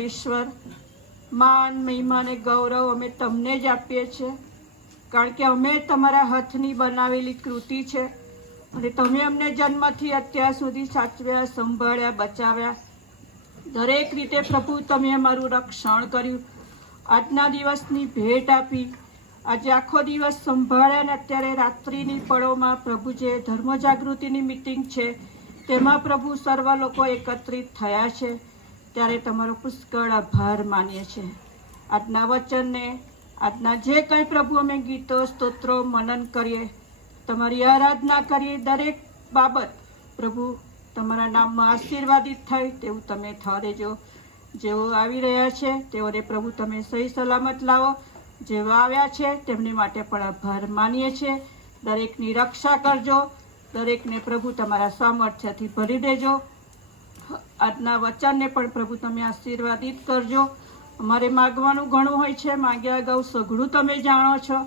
ઈશ્વર, માન, મહિમા અને ગૌરવ અમે તમને જ આપીએ છીએ, કારણ કે અમે તમારા હાથની બનાવેલી કૃતિ છે અને તમે અમને જન્મથી અત્યાર સુધી સાચવ્યા, સંભાળ્યા, બચાવ્યા. દરેક રીતે પ્રભુ તમે અમારું રક્ષણ કર્યું. આજના દિવસની ભેટ આપી. આજે આખો દિવસ સંભાળ્યા ને અત્યારે રાત્રિની પળોમાં પ્રભુ જે ધર્મ જાગૃતિની મિટિંગ છે તેમાં પ્રભુ સર્વ લોકો એકત્રિત થયા છે, ત્યારે તમારો પુષ્કળ આભાર માનીએ છીએ. આજના વચનને, આજના જે કંઈ પ્રભુ અમે ગીતો, સ્તોત્રો, મનન કરીએ, તમારી આરાધના કરીએ, દરેક બાબત પ્રભુ તમારા નામમાં આશીર્વાદિત થાય તેવું તમે થવા દેજો. જેઓ આવી રહ્યા છે તેઓને પ્રભુ તમે સહી સલામત લાવો. જેઓ આવ્યા છે તેમની માટે પણ આભાર માનીએ છીએ. દરેકની રક્ષા કરજો. દરેકને પ્રભુ તમારા સામર્થ્યથી ભરી દેજો. આજના વચનને પણ પ્રભુ તમે આશીર્વાદિત કરજો. અમારે માગવાનું ઘણું હોય છે, માગ્યા અગાઉ સઘળું તમે જાણો છો,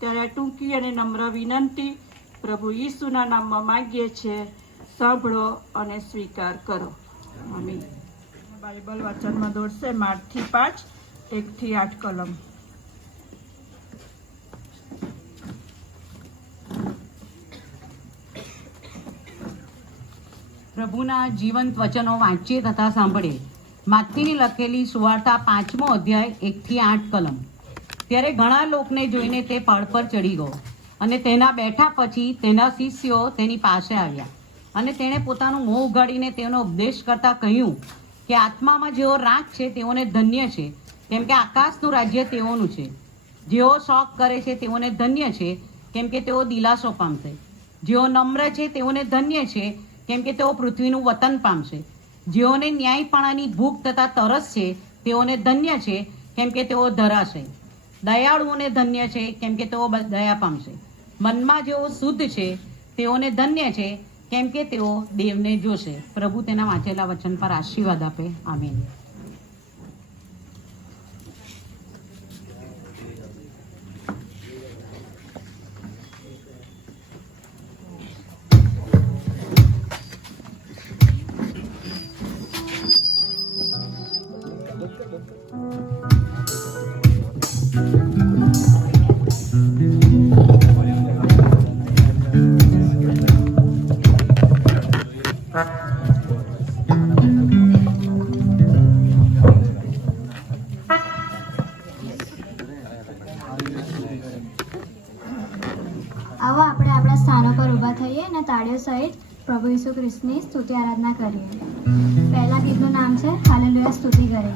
ત્યારે ટૂંકી અને નમ્ર વિનંતી પ્રભુ ઈસુના નામમાં માગીએ છીએ. સાંભળો અને સ્વીકાર કરો. આમીન. બાઇબલ વચનમાં દોડશે માર્કથી 5, 1 થી 8 કલમ. પ્રભુના જીવંત વચનો વાંચીએ તથા સાંભળીએ. માથીની લખેલી સુવાર્તા 5મો અધ્યાય 1 થી 8 કલમ. ત્યારે ઘણા લોકને જોઈને તે પડ પર ચડી ગયો અને તેના બેઠા પછી તેના શિષ્યો તેની પાસે આવ્યા અને તેણે પોતાનું મોં ઉઘાડીને તેનો ઉપદેશ કરતા કહ્યું કે આત્મામાં જેઓ રાખ છે તેઓને ધન્ય છે, કેમ કે આકાશનું રાજ્ય તેઓનું છે. જેઓ શોક કરે છે તેઓને ધન્ય છે, કેમ કે તેઓ દિલાસો પામશે. જેઓ નમ્ર છે તેઓને ધન્ય છે, કેમ કે તેઓ પૃથ્વીનું વતન પામશે. જેઓને ન્યાયપણાની ભૂખ તથા તરસ છે તેઓને ધન્ય છે, કેમ કે તેઓ ધરાશે. દયાળુઓને ધન્ય છે, કેમ કે તેઓ દયા પામશે. મનમાં જેઓ શુદ્ધ છે તેઓને ધન્ય છે, કેમ કે તેઓ દેવને જોશે. પ્રભુ તેના વાંચેલા વચન પર આશીર્વાદ આપે. આમીન. આવો આપણે આપણા સ્થાનો પર ઊભા થઈએ અને તાળીઓ સહિત પ્રભુ ઈસુ ખ્રિસ્તની સ્તુતિ આરાધના કરીએ. પહેલા ગીતનું નામ છે હાલેલુયા સ્તુતિ કરીએ.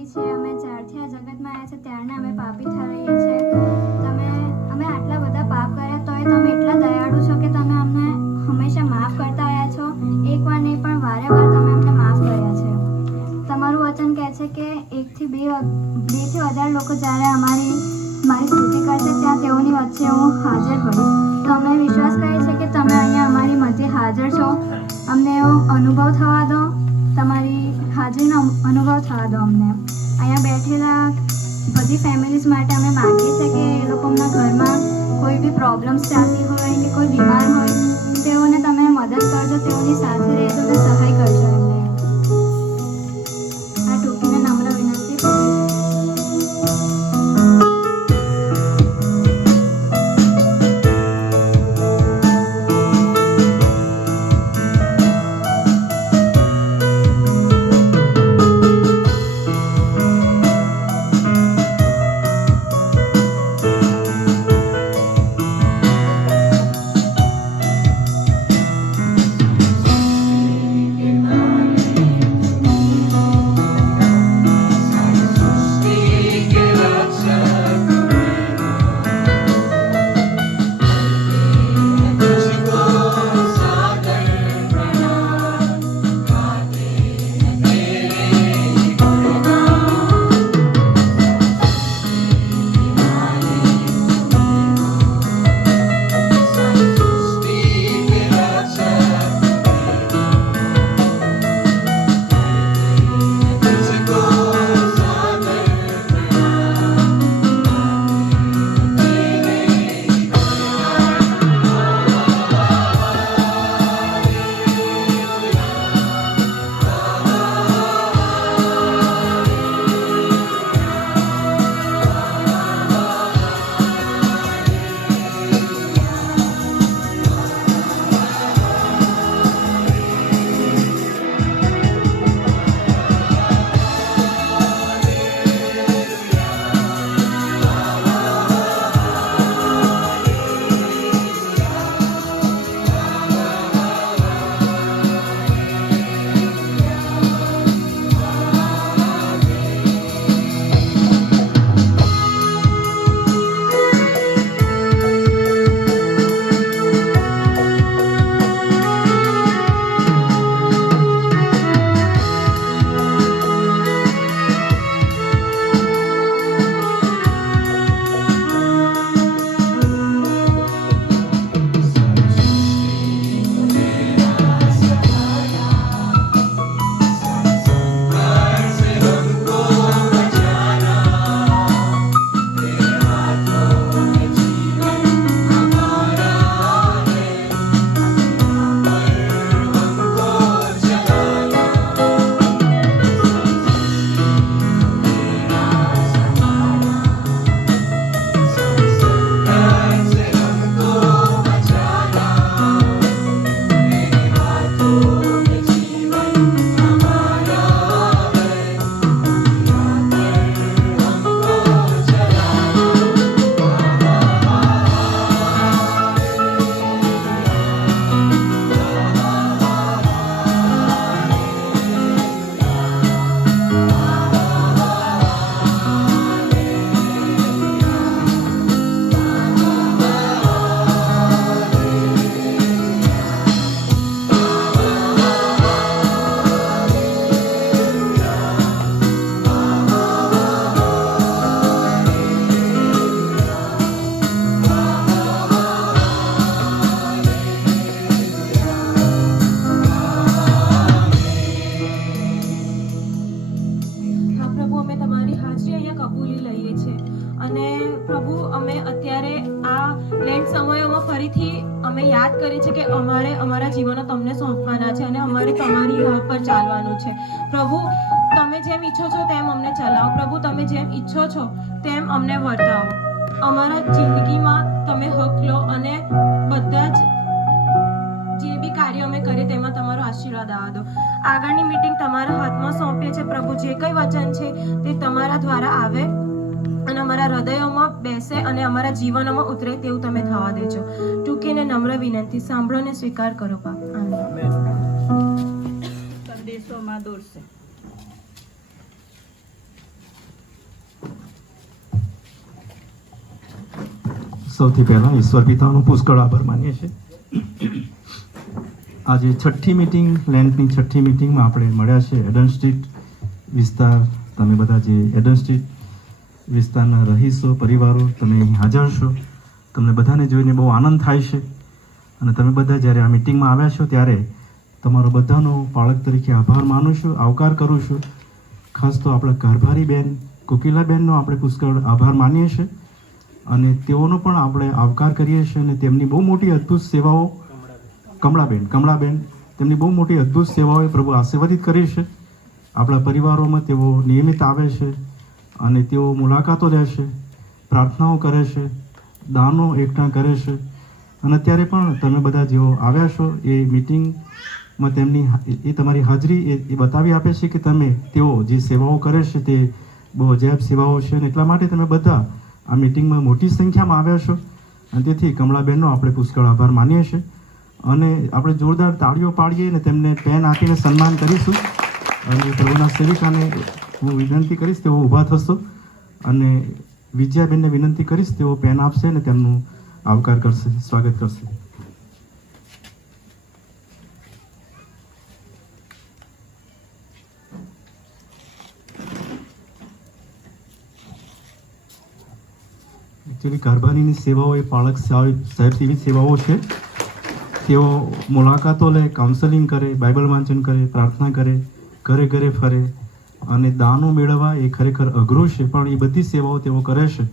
પાપી છે, અમે જ્યારથી આ જગતમાં આવ્યા છે ત્યારના અમે પાપી ઠરાઈએ છીએ. અમે આટલા બધા પાપ કર્યા તોય તમે એટલા દયાળુ છો કે તમે અમને હંમેશા માફ કરતા આવ્યા છો. એકવાર નહીં પણ વારે વાર તમે અમને માફ કર્યા છે. તમારું વચન કહે છે કે 1 થી 2 થી વધારે લોકો જ્યારે મારી સ્તુતિ કરશે ત્યાં તેઓની વચ્ચે હું હાજર હોઈશ. તો અમે વિશ્વાસ કરીએ છીએ કે તમે અહીંયા અમારી મધ્ય હાજર છો. અમને એવો અનુભવ થવા દો, તમારી હાજરીનો અનુભવ થવા દો અમને. અહીંયા બેઠેલા બધી ફેમિલીઝ માટે અમે માગીએ છીએ કે એ લોકોના ઘરમાં કોઈ બી પ્રોબ્લેમ્સ ચાલતી હોય કે કોઈ બીમાર હોય તેઓને તમે મદદ કરજો, તેઓની સાથે રહેજો અને સહાય કરજો એમને. આ ટૂંકીને નમ્ર વિનંતી પ્રભુ ઈસુ. યાદ કરીએ છીએ કે અમારે અમારા જીવનો તમને સોંપવાના છે અને અમારે તમારી રાહ પર ચાલવાનું છે. પ્રભુ, તમે જેમ ઈચ્છો છો તેમ અમને ચલાવો. પ્રભુ, તમે જેમ ઈચ્છો છો તેમ અમને વર્તાવો. અમારા જિંદગીમાં તમે હક લો અને બધા જ જે બી કાર્ય અમે કરીએ તેમાં તમારો આશીર્વાદ આવવા દો. આગળની મીટિંગ તમારા હાથમાં સોંપીએ છીએ. પ્રભુ, જે કંઈ વચન છે તે તમારા દ્વારા આવે અને અમારા હૃદયોમાં બેસે અને અમારા જીવનોમાં ઉતરે તેવું તમે થવા દેજો. ટૂંકીને નમ્ર વિનંતી સાંભળો ને સ્વીકાર કરો બાપ. સંદેશોમાં દોરશે. સૌથી પહેલાં ઈશ્વર પિતાનો પુષ્કળ આભાર માનીએ છીએ. આજે છઠ્ઠી મિટિંગ, લેન્ટની છઠ્ઠી મિટિંગમાં આપણે મળ્યા છે. એડન સ્ટ્રીટ વિસ્તાર, તમે બધા જે એડન સ્ટ્રીટ વિસ્તારના રહીશો, પરિવારો, તમે અહીં હાજર છો. તમને બધાને જોઈને બહુ આનંદ થાય છે. અને તમે બધા જ્યારે આ મિટિંગમાં આવ્યા છો ત્યારે તમારો બધાનો પાળક તરીકે આભાર માનું છું, આવકાર કરું છું. ખાસ તો આપણા કારભારી બેન કોકિલાબેનનો આપણે પુષ્કળ આભાર માનીએ છીએ અને તેઓનો પણ આપણે આવકાર કરીએ છીએ. અને તેમની બહુ મોટી અદ્ભુત સેવાઓ, કમળાબેન તેમની બહુ મોટી અદ્ભુત સેવાઓએ પ્રભુ આશીર્વાદિત કરી છે. આપણા પરિવારોમાં તેઓ નિયમિત આવે છે અને તેઓ મુલાકાતો લે છે, પ્રાર્થનાઓ કરે છે, દાનો એકઠા કરે છે. અને અત્યારે પણ તમે બધા જેઓ આવ્યા છો એ મિટિંગમાં તેમની એ તમારી હાજરી એ બતાવી આપે છે કે તેઓ જે સેવાઓ કરે છે તે બહુ અજાયબ સેવાઓ છે. અને એટલા માટે તમે બધા આ મિટિંગમાં મોટી સંખ્યામાં આવ્યા છો. અને તેથી કમળાબેનનો આપણે પુષ્કળ આભાર માનીએ છીએ. અને આપણે જોરદાર તાળીઓ પાડીએ અને તેમને પેન આપીને સન્માન કરીશું. અને પ્રભુના સેવિકાને હું વિનંતી કરીશ તેઓ ઊભા થશો અને વિજયાબેનને વિનંતી કરીશ તેઓ પેન આપશે અને તેમનું આવકાર કરશે, સ્વાગત કરશે. એકચ્યુઅલી કારભારીની સેવાઓ એ પાળક સાહેબ જેવી સેવાઓ છે. તેઓ મુલાકાતો લે, કાઉન્સેલિંગ કરે, બાઇબલ વાંચન કરે, પ્રાર્થના કરે, ઘરે ઘરે ફરે અને દાનો મેળવવા એ ખરેખર અઘરું છે, પણ એ બધી સેવાઓ તેઓ કરે છે.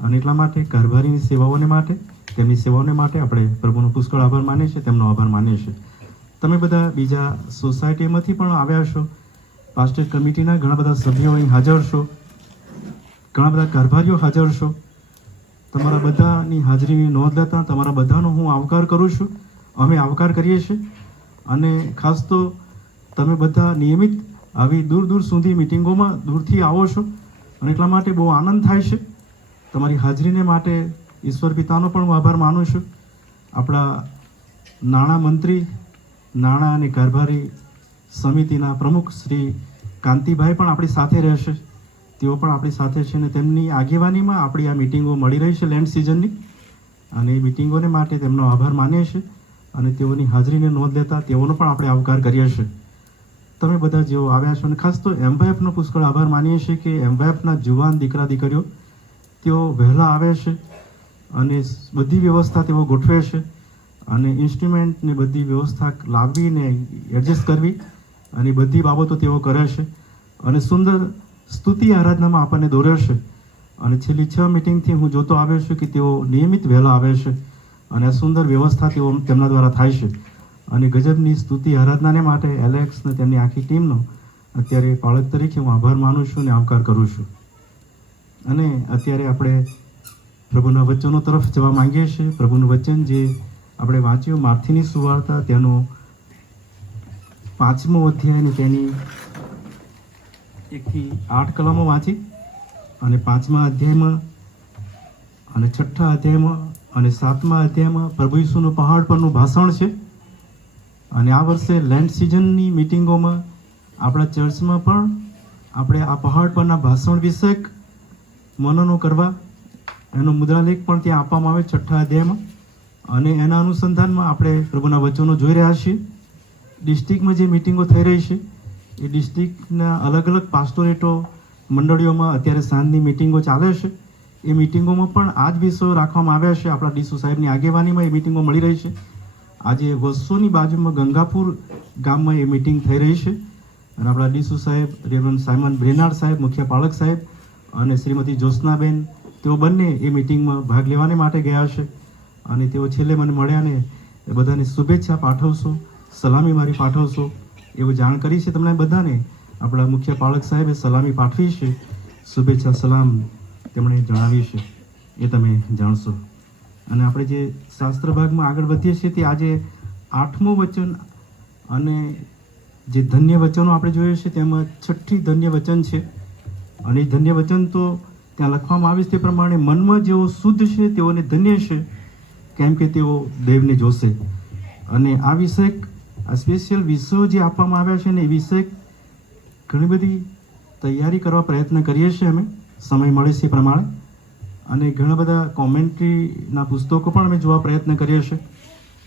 અને એટલા માટે કારભારીની સેવાઓને માટે, તેમની સેવાઓને માટે આપણે પ્રભુનો પુષ્કળ આભાર માનીએ છીએ, તેમનો આભાર માનીએ છીએ. તમે બધા બીજા સોસાયટીમાંથી પણ આવ્યા છો, પાસ્ટર કમિટીના ઘણા બધા સભ્યો અહીં હાજર છો, ઘણા બધા કારભારીઓ હાજર છો. તમારા બધાની હાજરીની નોંધ લેતા તમારા બધાનો હું આવકાર કરું છું, અમે આવકાર કરીએ છીએ. અને ખાસ તો તમે બધા નિયમિત આવી દૂર દૂર સુધી મિટિંગોમાં દૂરથી આવો છો અને એટલા માટે બહુ આનંદ થાય છે. તમારી હાજરીને માટે ઈશ્વર પિતાનો પણ હું આભાર માનું છું. આપણા નાણાં મંત્રી, નાણાં અને કારભારી સમિતિના પ્રમુખ શ્રી કાંતિભાઈ પણ આપણી સાથે રહેશે. તેઓ પણ આપણી સાથે છે અને તેમની આગેવાનીમાં આપણી આ મિટિંગો મળી રહી છે લેન્ડ સિઝનની. અને એ મિટિંગોને માટે તેમનો આભાર માનીએ છીએ અને તેઓની હાજરીને નોંધ લેતા તેઓનો પણ આપણે આવકાર કરીએ છીએ. તમે બધા જેઓ આવ્યા છો અને ખાસ તો એમવાયએફનો પુષ્કળ આભાર માનીએ છીએ કે એમવાયએફના જુવાન દીકરા દીકરીઓ તેઓ વહેલા આવે છે અને બધી વ્યવસ્થા તેઓ ગોઠવે છે અને ઇન્સ્ટ્રુમેન્ટની બધી વ્યવસ્થા લાવીને એડજસ્ટ કરવી અને બધી બાબતો તેઓ કરે છે અને સુંદર સ્તુતિ આરાધનામાં આપણને દોરે છે. અને છેલ્લી 6 મિટિંગથી હું જોતો આવ્યો છું કે તેઓ નિયમિત વહેલા આવે છે અને આ સુંદર વ્યવસ્થા તેઓ તેમના દ્વારા થાય છે. અને ગજબની સ્તુતિ આરાધનાને માટે એલેક્સ અને તેમની આખી ટીમનો અત્યારે પાળક તરીકે હું આભાર માનું છું અને આવકાર કરું છું. અને અત્યારે આપણે પ્રભુના વચનો તરફ જવા માંગીએ છીએ. પ્રભુનું વચન જે આપણે વાંચ્યું માર્થીની સુવાર્તા, તેનો 5મો અધ્યાય અને તેની 1 થી 8 કલમો વાંચી અને 5મા અધ્યાયમાં અને 6ઠ્ઠા અધ્યાયમાં અને 7મા અધ્યાયમાં પ્રભુ ઈસુનું પહાડ પરનું ભાષણ છે. અને આ વર્ષે લેન્ડ સિઝનની મિટિંગોમાં આપણા ચર્ચમાં પણ આપણે આ પહાડ પરના ભાષણ વિષયક મનનો કરવા એનો મુદ્રાલેખ પણ ત્યાં આપવામાં આવે 6ઠ્ઠા અધ્યાયમાં. અને એના અનુસંધાનમાં આપણે પ્રભુના વચનો જોઈ રહ્યા છીએ. ડિસ્ટ્રિક્ટમાં જે મિટિંગો થઈ રહી છે એ ડિસ્ટ્રિક્ટના અલગ અલગ પાસ્ટોરેટો મંડળીઓમાં અત્યારે સાંજની મિટિંગો ચાલે છે. એ મિટિંગોમાં પણ આ જ વિષયો રાખવામાં આવ્યા છે. આપણા ડીસુ સાહેબની આગેવાનીમાં એ મિટિંગો મળી રહી છે. આજે વસ્સોની બાજુમાં ગંગાપુર ગામમાં એ મિટિંગ થઈ રહી છે અને આપણા ડીસુ સાહેબ, રેવરન્ડ સાયમન બ્રેનાર્ડ સાહેબ, મુખ્ય પાળક સાહેબ અને શ્રીમતી જ્યોત્સનાબેન તેઓ બંને એ મિટિંગમાં ભાગ લેવાને માટે ગયા છે. અને તેઓ છેલ્લે મને મળ્યા ને બધાને શુભેચ્છા પાઠવશો, સલામી મારી પાઠવશો એવું જાણ કરી છે. તમને બધાને આપણા મુખ્ય પાળક સાહેબે સલામી પાઠવી છે, શુભેચ્છા સલામ તેમણે જણાવી છે, એ તમે જાણશો. અને આપણે જે શાસ્ત્ર ભાગમાં આગળ વધીએ છીએ તે આજે 8મું વચન અને જે ધન્ય વચનો આપણે જોઈએ છે તેમાં 6ઠ્ઠી ધન્ય વચન છે. અને એ ધન્ય વચન તો ત્યાં લખવામાં આવ્યું છે તે પ્રમાણે મનમાં જેઓ શુદ્ધ છે તેઓને ધન્ય છે, કેમ કે તેઓ દેવને જોશે. અને આ વિષય, આ સ્પેશિયલ વિષયો જે આપવામાં આવ્યા છે ને એ વિષય ઘણી બધી તૈયારી કરવા પ્રયત્ન કરીએ છીએ અમે, સમય મળે છે એ પ્રમાણે. અને ઘણા બધા કોમેન્ટ્રીના પુસ્તકો પણ અમે જોવા પ્રયત્ન કરીએ છીએ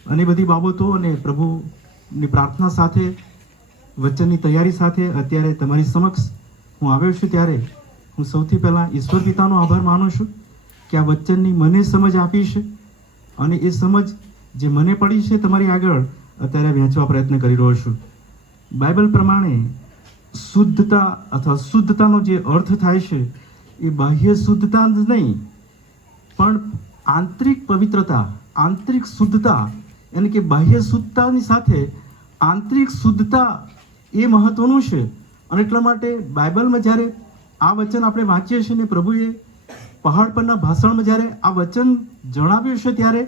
અને બધી બાબતો અને પ્રભુની પ્રાર્થના સાથે વચનની તૈયારી સાથે અત્યારે તમારી સમક્ષ હું આવ્યો છું ત્યારે હું સૌથી પહેલાં ઈશ્વર પિતાનો આભાર માનું છું કે આ વચનની મને સમજ આપી છે અને એ સમજ જે મને પડી છે તમારી આગળ અત્યારે વહેંચવા પ્રયત્ન કરી રહ્યો છું. બાઇબલ પ્રમાણે શુદ્ધતા અથવા શુદ્ધતાનો જે અર્થ થાય છે એ બાહ્ય શુદ્ધતા જ નહીં પણ આંતરિક પવિત્રતા, આંતરિક શુદ્ધતા, એટલે કે બાહ્ય શુદ્ધતાની સાથે આંતરિક શુદ્ધતા એ મહત્વનું છે. અને એટલા માટે બાઇબલમાં જ્યારે આ વચન આપણે વાંચીએ છીએ ને પ્રભુએ પહાડ પરના ભાષણમાં જ્યારે આ વચન જણાવ્યું છે ત્યારે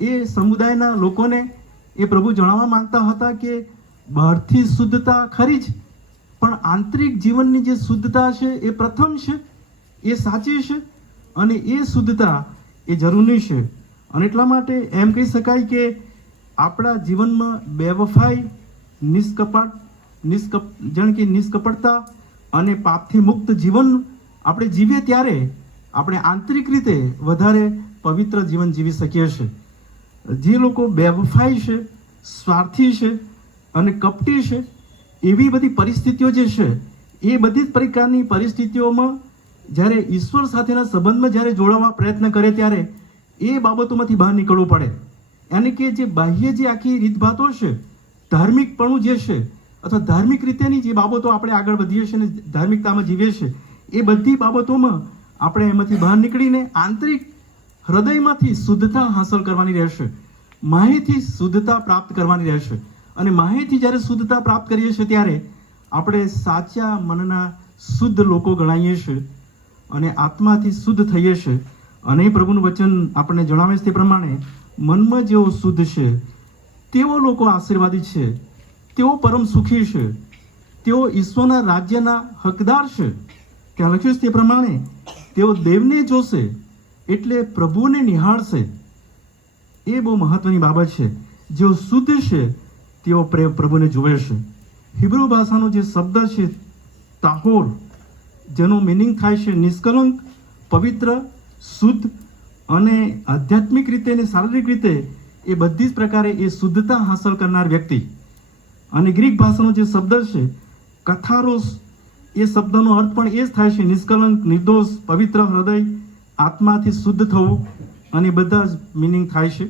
એ સમુદાયના લોકોને એ પ્રભુ જણાવવા માંગતા હતા કે બહારથી શુદ્ધતા ખરી જ, પણ આંતરિક જીવનની જે શુદ્ધતા છે એ પ્રથમ છે, એ સાચી છે અને એ શુદ્ધતા એ જરૂરી છે. અને એટલા માટે એમ કહી શકાય કે આપણા જીવનમાં બેવફાઈ, જાણે કે નિષ્કપટતા અને પાપથી મુક્ત જીવન આપણે જીવીએ ત્યારે આપણે આંતરિક રીતે વધારે પવિત્ર જીવન જીવી શકીએ છીએ. જે લોકો બેવફાઈ છે, સ્વાર્થી છે અને કપટી છે, એવી બધી પરિસ્થિતિઓ જે છે એ બધી જ પ્રકારની પરિસ્થિતિઓમાં જ્યારે ઈશ્વર સાથેના સંબંધમાં જ્યારે જોડાવા પ્રયત્ન કરે ત્યારે એ બાબતોમાંથી બહાર નીકળવું પડે. યાની કે જે બાહ્ય જે આખી રીતભાતો છે, ધાર્મિકપણું જે છે અથવા ધાર્મિક રીતેની જે બાબતો આપણે આગળ વધીએ છીએ અને ધાર્મિકતામાં જીવીએ છીએ એ બધી બાબતોમાં આપણે એમાંથી બહાર નીકળીને આંતરિક હૃદયમાંથી શુદ્ધતા હાંસલ કરવાની રહેશે, માહિતી શુદ્ધતા પ્રાપ્ત કરવાની રહેશે. અને માહિતી જ્યારે શુદ્ધતા પ્રાપ્ત કરીએ છીએ ત્યારે આપણે સાચા મનના શુદ્ધ લોકો ગણાઈએ છીએ અને આત્માથી શુદ્ધ થઈએ છીએ. અને એ પ્રભુનું વચન આપણને જણાવે છે તે પ્રમાણે મનમાં જેઓ શુદ્ધ છે તેઓ લોકો આશીર્વાદિત છે, તેઓ પરમ સુખી છે, તેઓ ઈશ્વરના રાજ્યના હકદાર છે. ત્યાં લખ્યું છે તે પ્રમાણે તેઓ દેવને જોશે એટલે પ્રભુને નિહાળશે. એ બહુ મહત્વની બાબત છે. જેઓ શુદ્ધ છે તેઓ પ્રભુને જુએ છે. હિબ્રુ ભાષાનો જે શબ્દ છે તાહોર, જેનો મિનિંગ થાય છે નિષ્કલંક, પવિત્ર, શુદ્ધ અને આધ્યાત્મિક રીતે અને શારીરિક રીતે એ બધી જ પ્રકારે એ શુદ્ધતા હાંસલ કરનાર વ્યક્તિ. અને ગ્રીક ભાષાનો જે શબ્દ છે કથારોસ, એ શબ્દનો અર્થ પણ એ જ થાય છે નિષ્કલંક, નિર્દોષ, પવિત્ર હૃદય, આત્માથી શુદ્ધ થવું. અને બધા જ મિનિંગ થાય છે.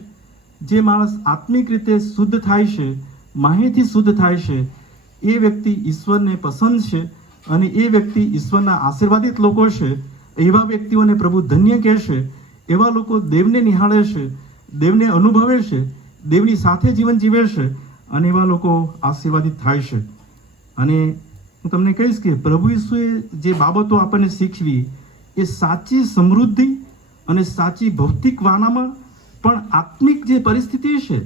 જે માણસ આત્મિક રીતે શુદ્ધ થાય છે, માહિતી શુદ્ધ થાય છે, એ વ્યક્તિ ઈશ્વરને પસંદ છે અને એ વ્યક્તિ ઈશ્વરના આશીર્વાદિત લોકો છે. એવા વ્યક્તિઓને પ્રભુ ધન્ય કહેશે. એવા લોકો દેવને નિહાળે છે, દેવને અનુભવે છે, દેવની સાથે જીવન જીવે છે અને એવા લોકો આશીર્વાદિત થાય છે. અને હું તમને કહીશ કે પ્રભુ ઈસુએ જે બાબતો આપણને શીખવી એ સાચી સમૃદ્ધિ અને સાચી ભૌતિક વાનામાં પણ આત્મિક જે પરિસ્થિતિ છે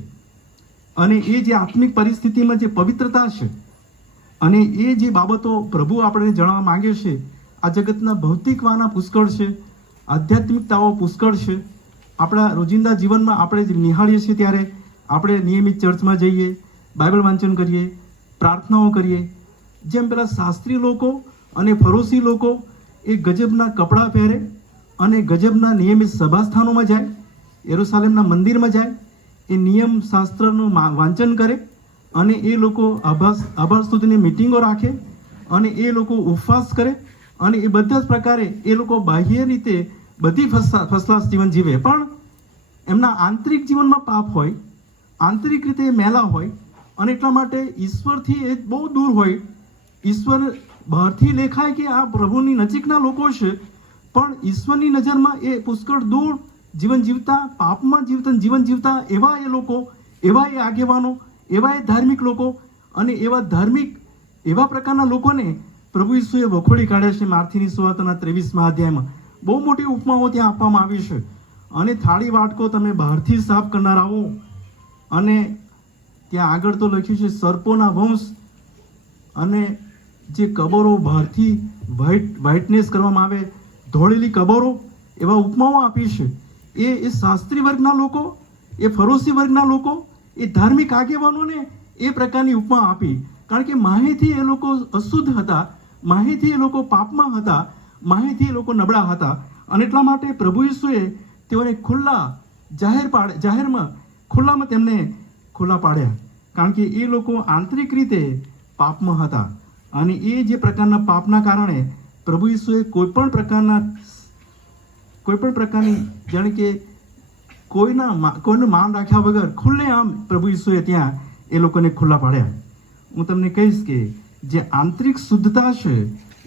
અને એ જે આત્મિક પરિસ્થિતિમાં જે પવિત્રતા છે અને એ જે બાબતો પ્રભુ આપણને જણાવવા માંગે છે. આ જગતના ભૌતિક વાના પુષ્કળ છે, આધ્યાત્મિકતાઓ પુષ્કળ છે. આપણા રોજિંદા જીવનમાં આપણે જે નિહાળીએ છીએ ત્યારે આપણે નિયમિત ચર્ચમાં જઈએ, બાઇબલ વાંચન કરીએ, પ્રાર્થનાઓ કરીએ. જેમ પેલા શાસ્ત્રી લોકો અને ફરોશી લોકો એ ગજબના કપડાં પહેરે અને ગજબના નિયમિત સભાસ્થાનોમાં જાય, યરુશાલેમના મંદિરમાં જાય, એ નિયમ શાસ્ત્રનું વાંચન કરે અને એ લોકો આભાર સ્તુતિની મિટિંગો રાખે અને એ લોકો ઉપવાસ કરે અને એ બધા જ પ્રકારે એ લોકો બાહ્ય રીતે બધી ફર્સ્ટ ક્લાસ જીવન જીવે, પણ એમના આંતરિક જીવનમાં પાપ હોય, આંતરિક રીતે એ મેલા હોય અને એટલા માટે ઈશ્વરથી એ બહુ દૂર હોય. ઈશ્વર બહારથી લેખાય કે આ પ્રભુની નજીકના લોકો છે, પણ ઈશ્વરની નજરમાં એ પુષ્કળ દૂર જીવન જીવતા, પાપમાં જીવન જીવતા એવા એ લોકો, એવા એ આગેવાનો, એવા એ ધાર્મિક લોકો અને એવા પ્રકારના લોકોને પ્રભુ ઈસુએ વખોડી કાઢ્યા છે. માર્થીની સુવાર્તાના 23મા અધ્યાયમાં બહુ મોટી ઉપમાઓ ત્યાં આપવામાં આવી છે. અને થાળી વાટકો તમે બહારથી સાફ કરનાર આવો અને ત્યાં આગળ તો લખ્યું છે સર્પોના વંશ અને જે કબરો બહારથી વ્હાઇટનેસ કરવામાં આવે, ધોળેલી કબરો, એવા ઉપમાઓ આપી છે. એ શાસ્ત્રી વર્ગના લોકો, એ ફરોશી વર્ગના લોકો, એ ધાર્મિક આગેવાનોને એ પ્રકારની ઉપમા આપી. કારણ કે માહિતી એ લોકો અશુદ્ધ હતા, માહિતી એ લોકો પાપમાં હતા, માહિતી એ લોકો નબળા હતા અને એટલા માટે પ્રભુ ઈસુએ તેઓને જાહેરમાં ખુલ્લામાં તેમને ખુલ્લા પાડ્યા, કારણ કે એ લોકો આંતરિક રીતે પાપમાં હતા. અને એ જે પ્રકારના પાપના કારણે પ્રભુ ઈસુએ કોઈ પણ પ્રકારની જાણે કે કોઈનું માન રાખ્યા વગર ખુલ્લેઆમ પ્રભુ ઈસુએ ત્યાં એ લોકોને ખુલ્લા પાડ્યા. હું તમને કહીશ કે જે આંતરિક શુદ્ધતા છે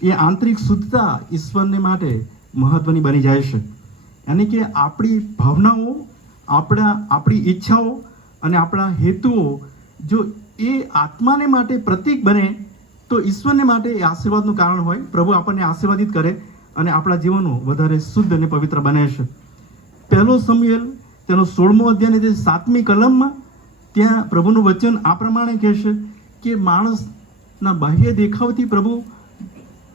એ આંતરિક શુદ્ધતા ઈશ્વરને માટે મહત્વની બની જાય છે. યાની કે આપણી ભાવનાઓ, આપણી ઈચ્છાઓ અને આપણા હેતુઓ જો એ આત્માને માટે પ્રતીક બને તો ઈશ્વરને માટે એ આશીર્વાદનું કારણ હોય. પ્રભુ આપણને આશીર્વાદિત કરે અને આપણા જીવનો વધારે શુદ્ધ અને પવિત્ર બને છે. 1 શમુએલ તેનો 16મો અધ્યાય તે 7મી કલમમાં ત્યાં પ્રભુનું વચન આ પ્રમાણે કહેશે કે માણસના બાહ્ય દેખાવથી પ્રભુ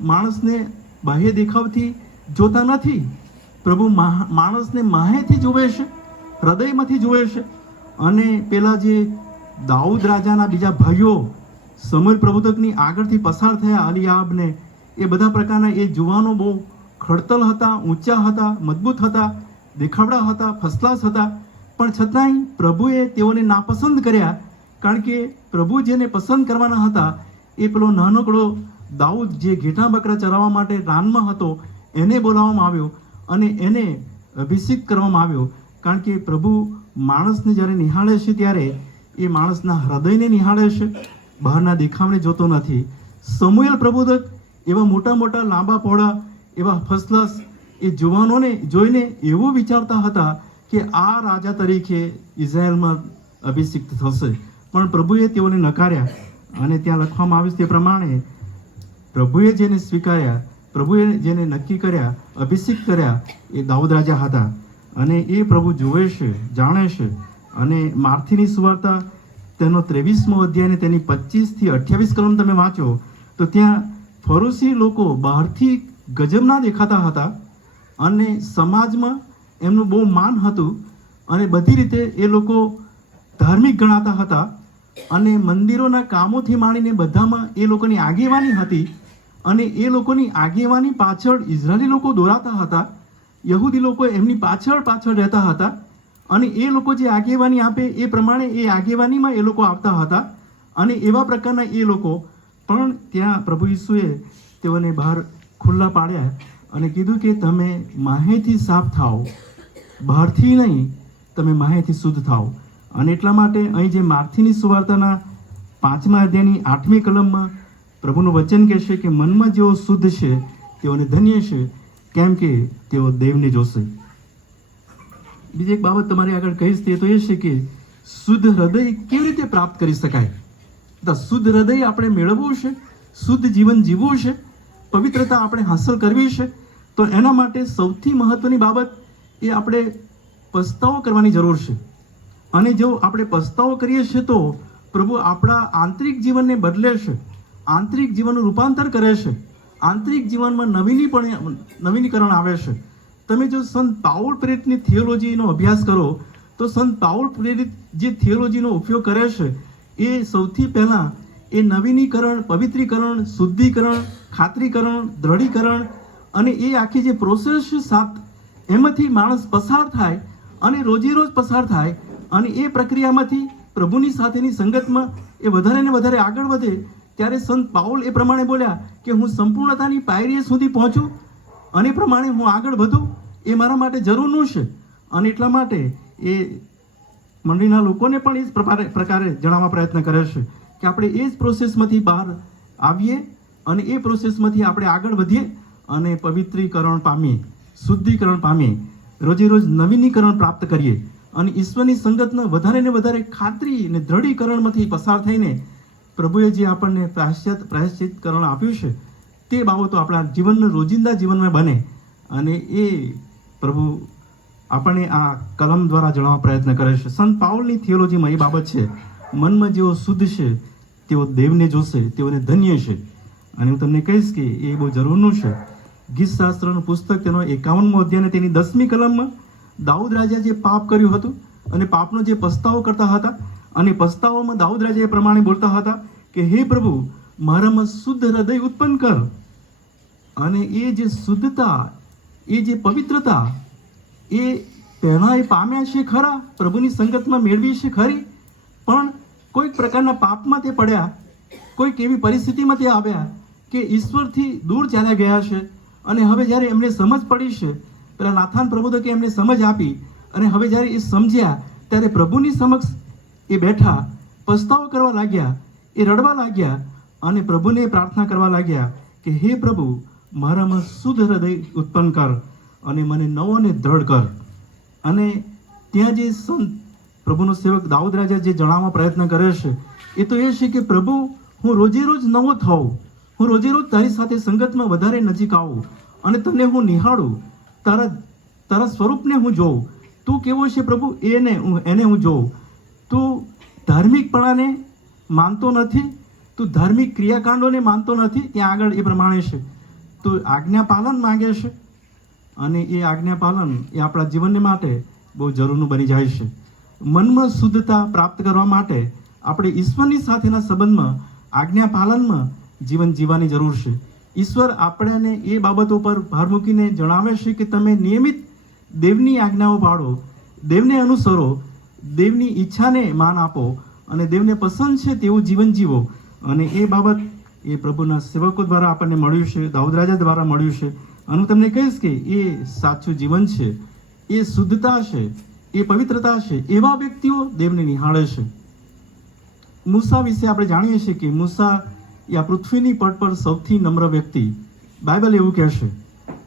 માણસને બાહ્ય દેખાવથી જોતા નથી. પ્રભુ માણસને માહેથી જોવે છે, હૃદયમાંથી જોવે છે. અને પેલા જે દાઉદ રાજાના બીજા ભાઈઓ સમુએલ પ્રભુદકની આગળથી પસાર થયા, અલિયાબને, એ બધા પ્રકારના એ જુવાનો બહુ ખડતલ હતા, ઊંચા હતા, મજબૂત હતા, દેખાવડા હતા, ફસલાસ હતા, પણ છતાંય પ્રભુએ તેઓને નાપસંદ કર્યા. કારણ કે પ્રભુ જેને પસંદ કરવાના હતા એ પેલો નાનકડો દાઉદ જે ઘેટા બકરા ચરાવવા માટે રાનમાં હતો એને બોલાવવામાં આવ્યો અને એને અભિષેક કરવામાં આવ્યો. કારણ કે પ્રભુ માણસને જ્યારે નિહાળે છે ત્યારે એ માણસના હૃદયને નિહાળે છે, બહારના દેખાવને જોતો નથી. સમુએલ પ્રબોધક એવા મોટા મોટા લાંબા પહોળા એવા ફસલાસ એ જુવાનોને જોઈને એવું વિચારતા હતા કે આ રાજા તરીકે ઇઝરાયલમાં અભિષિક્ત થશે, પણ પ્રભુએ તેઓને નકાર્યા. અને ત્યાં લખવામાં આવ્યું તે પ્રમાણે પ્રભુએ જેને સ્વીકાર્યા, પ્રભુએ જેને નક્કી કર્યા, અભિષેક કર્યા એ દાઉદ રાજા હતા. અને એ પ્રભુ જોવે છે, જાણે છે. અને માર્થીની સુવાર્તા તેનો 23મો અધ્યાય તેની 25 થી 28 કલમ તમે વાંચો તો ત્યાં ફરોશી લોકો બહારથી ગજબના દેખાતા હતા અને સમાજમાં એમનું બહુ માન હતું અને બધી રીતે એ લોકો ધાર્મિક ગણાતા હતા અને મંદિરોના કામોથી માંડીને બધામાં એ લોકોની આગેવાની હતી. અને એ લોકોની આગેવાની પાછળ ઇઝરાયલી લોકો દોરાતા હતા, યહૂદી લોકો એમની પાછળ રહેતા હતા અને એ લોકો જે આગેવાની આપે એ પ્રમાણે એ આગેવાનીમાં એ લોકો આવતા હતા. અને એવા પ્રકારના એ લોકો પણ ત્યાં પ્રભુ ઈસુએ તેઓને બહાર ખુલ્લા પાડ્યા અને કીધું કે તમે માહેથી સાફ થાઓ, બહારથી નહીં, તમે માહેથી શુદ્ધ થાઓ. અને એટલા માટે અહીં જે માર્થીની સુવાર્તાના 5મા અધ્યાયની 8મી કલમમાં પ્રભુનું વચન કહેશે કે મનમાં જેઓ શુદ્ધ છે તેઓને ધન્ય છે, કેમ કે તેઓ દેવને જોશે. બીજી એક બાબત તમારી આગળ કહીશ તે તો એ છે કે શુદ્ધ હૃદય કેવી રીતે પ્રાપ્ત કરી શકાય. તો શુદ્ધ હૃદય આપણે મેળવવું છે, શુદ્ધ જીવન જીવવું છે, પવિત્રતા આપણે હાંસલ કરવી છે, તો એના માટે સૌથી મહત્વની બાબત એ આપણે પસ્તાવો કરવાની જરૂર છે. અને જો આપણે પસ્તાવો કરીએ છીએ તો પ્રભુ આપણા આંતરિક જીવનને બદલે છે, આંતરિક જીવનનું રૂપાંતર કરે છે, આંતરિક જીવનમાં નવીનીકરણ આવે છે. તમે જો સંત પાઉલ પ્રેરિતની થિયોલોજીનો અભ્યાસ કરો તો સંત પાઉલ પ્રેરિત જે થિયોલોજીનો ઉપયોગ કરે છે એ સૌથી પહેલાં એ નવીનીકરણ, પવિત્રીકરણ, શુદ્ધિકરણ, ખાતરીકરણ, દ્રઢીકરણ અને એ આખી જે પ્રોસેસ છે 7 એમાંથી માણસ પસાર થાય અને રોજે રોજ પસાર થાય અને એ પ્રક્રિયામાંથી પ્રભુની સાથેની સંગતમાં એ વધારે ને વધારે આગળ વધે. ત્યારે સંત પાઉલ એ પ્રમાણે બોલ્યા કે હું સંપૂર્ણતાની પાયરીએ સુધી પહોંચું અને એ પ્રમાણે હું આગળ વધું એ મારા માટે જરૂરનું છે. અને એટલા માટે એ મંડળીના લોકોને પણ એ જ પ્રકારે જણાવવા પ્રયત્ન કરે છે કે આપણે એ જ પ્રોસેસમાંથી બહાર આવીએ અને એ પ્રોસેસમાંથી આપણે આગળ વધીએ અને પવિત્રીકરણ પામીએ, શુદ્ધિકરણ પામીએ, રોજે રોજ નવીનીકરણ પ્રાપ્ત કરીએ અને ઈશ્વરની સંગતના વધારે ને વધારે ખાતરી અને દ્રઢીકરણમાંથી પસાર થઈને પ્રભુએ જે આપણને પ્રાયશ્ચિતકરણ આપ્યું છે તે બાબતો આપણા જીવનના રોજિંદા જીવનમાં બને. અને એ પ્રભુ આપણને આ કલમ દ્વારા જણાવવા પ્રયત્ન કરે છે. સંત પાઉલની થિયોલોજીમાં એ બાબત છે, મનમાં જેઓ શુદ્ધ છે તેઓ દેવને જોશે, તેઓને ધન્ય છે. અને હું તમને કહીશ કે એ બહુ જરૂરનું છે. ગીતશાસ્ત્રનું પુસ્તક તેનો 51મો અધ્યાય તેની 10મી કલમમાં દાઉદ રાજા જે પાપ કર્યું હતું અને પાપનો જે પસ્તાવો કરતા હતા અને પસ્તાવોમાં દાઉદ રાજા એ પ્રમાણે બોલતા હતા કે હે પ્રભુ મારામાં શુદ્ધ હૃદય ઉત્પન્ન કર. અને એ જે શુદ્ધતા એ જે પવિત્રતા એ પહેલાં એ પામ્યા છે ખરા, પ્રભુની સંગતમાં મેળવી છે ખરી, પણ કોઈક પ્રકારના પાપમાં તે પડ્યા, કોઈક એવી પરિસ્થિતિમાં તે આવ્યા કે ઈશ્વરથી દૂર ચાલ્યા ગયા છે. અને હવે જ્યારે એમને સમજ પડી છે, પેલા નાથાન પ્રબોધકે એમને સમજ આપી, અને હવે જ્યારે એ સમજ્યા ત્યારે પ્રભુની સમક્ષ એ બેઠા, પસ્તાવો કરવા લાગ્યા, એ રડવા લાગ્યા અને પ્રભુને પ્રાર્થના કરવા લાગ્યા કે હે પ્રભુ, મારામાં શુદ્ધ હૃદય ઉત્પન્ન કર અને મને નવો ને દ્રઢ કર. અને ત્યાં જે સંત પ્રભુનો સેવક દાઉદ રાજા જે જણાવવા પ્રયત્ન કરે છે એ તો એ છે કે પ્રભુ, હું રોજે રોજ નવો થાઉં, હું રોજે રોજ તારી સાથે સંગતમાં વધારે નજીક આવું અને તને હું નિહાળું, તારા સ્વરૂપને હું જોઉં. તું કેવો છે પ્રભુ એને હું જોઉં. તું ધાર્મિકપણાને માનતો નથી, તું ધાર્મિક ક્રિયાકાંડોને માનતો નથી. ત્યાં આગળ એ પ્રમાણે છે, તું આજ્ઞા પાલન માંગે છે અને એ આજ્ઞા પાલન એ આપણા જીવનને માટે બહુ જરૂરનું બની જાય છે. મનમાં શુદ્ધતા પ્રાપ્ત કરવા માટે આપણે ઈશ્વરની સાથેના સંબંધમાં આજ્ઞા પાલનમાં જીવન જીવવાની જરૂર છે. ઈશ્વર આપણને એ બાબતો પર ભાર મૂકીને જણાવે છે કે તમે નિયમિત દેવની આજ્ઞાઓ પાળો, દેવને અનુસરો, દેવની ઈચ્છાને માન આપો અને દેવને પસંદ છે તેવું જીવન જીવો. અને એ બાબત એ પ્રભુના સેવકો દ્વારા આપણને મળ્યું છે, દાઉદ રાજા દ્વારા મળ્યું છે. અને હું તમને કહીશ કે એ સાચું જીવન છે, એ શુદ્ધતા છે, એ પવિત્રતા છે. એવા વ્યક્તિઓ દેવને નિહાળે છે. મૂસા વિશે આપણે જાણીએ છીએ કે મૂસા એ આ પૃથ્વીની પટ પર સૌથી નમ્ર વ્યક્તિ, બાઇબલ એવું કહેશે.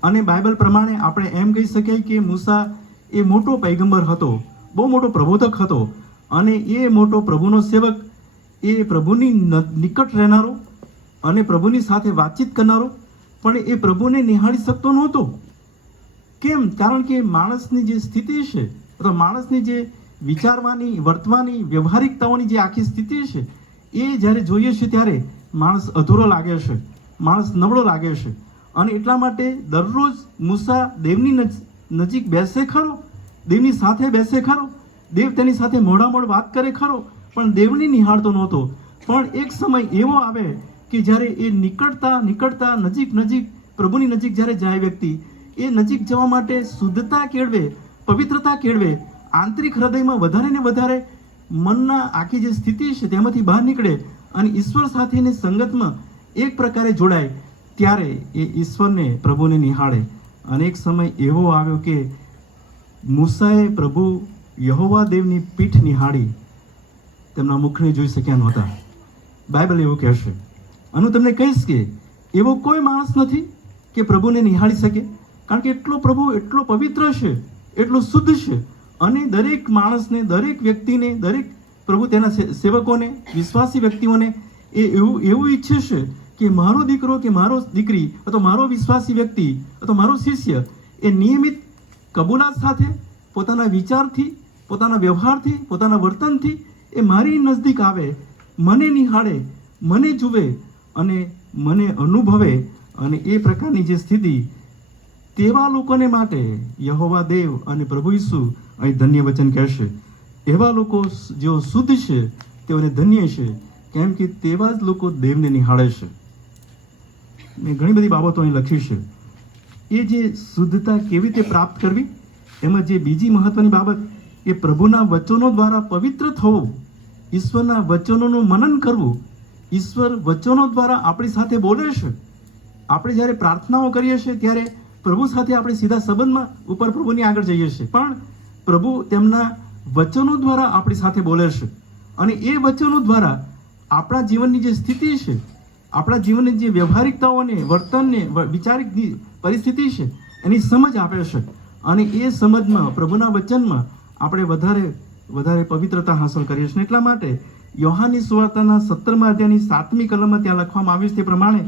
અને બાઇબલ પ્રમાણે આપણે એમ કહી શકીએ કે મૂસા એ મોટો પૈગંબર હતો, બહુ મોટો પ્રબોધક હતો અને એ મોટો પ્રભુનો સેવક, એ પ્રભુની નિકટ રહેનારો અને પ્રભુની સાથે વાતચીત કરનારો, પણ એ પ્રભુને નિહાળી શકતો નહોતો. કેમ? કારણ કે માણસની જે સ્થિતિ છે, અથવા માણસની જે વિચારવાની, વર્તવાની, વ્યવહારિકતાઓની જે આખી સ્થિતિ છે, એ જ્યારે જોઈએ છે ત્યારે માણસ અધૂરો લાગે છે, માણસ નબળો લાગે છે. અને એટલા માટે દરરોજ મૂસા દેવની નજીક બેસે ખરો, દેવની સાથે બેસે ખરો, દેવ તેની સાથે મોઢામોઢ વાત કરે ખરો, પણ દેવને નિહાળતો નહોતો. પણ એક સમય એવો આવે કે જ્યારે એ નીકળતા નજીક પ્રભુની નજીક જ્યારે જાય વ્યક્તિ, એ નજીક જવા માટે શુદ્ધતા કેળવે, પવિત્રતા કેળવે, આંતરિક હૃદયમાં વધારે ને વધારે મનના આખી જે સ્થિતિ છે તેમાંથી બહાર નીકળે અને ઈશ્વર સાથેની સંગતમાં એક પ્રકારે જોડાય, ત્યારે એ ઈશ્વરને, પ્રભુને નિહાળે. અને એક સમય એવો આવ્યો કે મૂસાએ પ્રભુ યહોવા દેવની પીઠ નિહાળી તેમના મુખને જોઈ શક્યા નહોતા. બાઇબલ એવું કહેશે. અને હું તમને કહીશ કે એવો કોઈ માણસ નથી કે પ્રભુને નિહાળી શકે, કારણ કે પ્રભુ એટલો પવિત્ર છે, એટલો શુદ્ધ છે. અને દરેક માણસને, દરેક વ્યક્તિને, દરેક પ્રભુ તેના સેવકોને, વિશ્વાસી વ્યક્તિઓને એ એવું ઈચ્છે છે કે મારો દીકરો કે મારો દીકરી અથવા મારો વિશ્વાસી વ્યક્તિ અથવા મારો શિષ્ય એ નિયમિત કબૂલાત સાથે, પોતાના વિચારથી, પોતાના વ્યવહારથી, પોતાના વર્તનથી એ મારી નજદીક આવે, મને નિહાળે, મને જુએ અને મને અનુભવે. અને એ પ્રકારની જે સ્થિતિ, તેવા લોકોને માટે યહોવા દેવ અને પ્રભુ ઈસુ અહીં ધન્ય વચન કહેશે. એવા લોકો જેઓ શુદ્ધ છે તેઓને ધન્ય છે, કેમ કે તેવા જ લોકો દેવને નિહાળે છે. મેં ઘણી બધી બાબતો અહીં લખી છે. એ જે શુદ્ધતા કેવી રીતે પ્રાપ્ત કરવી, એમાં જે બીજી મહત્વની બાબત, એ પ્રભુના વચનો દ્વારા પવિત્ર થવું, ઈશ્વરના વચનોનું મનન કરવું. ઈશ્વર વચનો દ્વારા આપણી સાથે બોલે છે. આપણે જ્યારે પ્રાર્થનાઓ કરીએ છીએ ત્યારે પ્રભુ સાથે આપણે સીધા સંબંધમાં ઉપર પ્રભુની આગળ જઈએ છીએ, પણ પ્રભુ તેમના વચનો દ્વારા આપણી સાથે બોલે છે. અને એ વચનો દ્વારા આપણા જીવનની જે સ્થિતિ છે, આપણા જીવનની જે વ્યવહારિકતાઓને, વર્તનને, વિચારિક પરિસ્થિતિ છે, એની સમજ આપે છે. અને એ સમજમાં, પ્રભુના વચનમાં આપણે વધારે પવિત્રતા હાંસલ કરીએ છીએ. એટલા માટે યોહાનની સુવાર્તાના 17મા અધ્યાયની 7મી કલમમાં ત્યાં લખવામાં આવ્યું છે તે પ્રમાણે,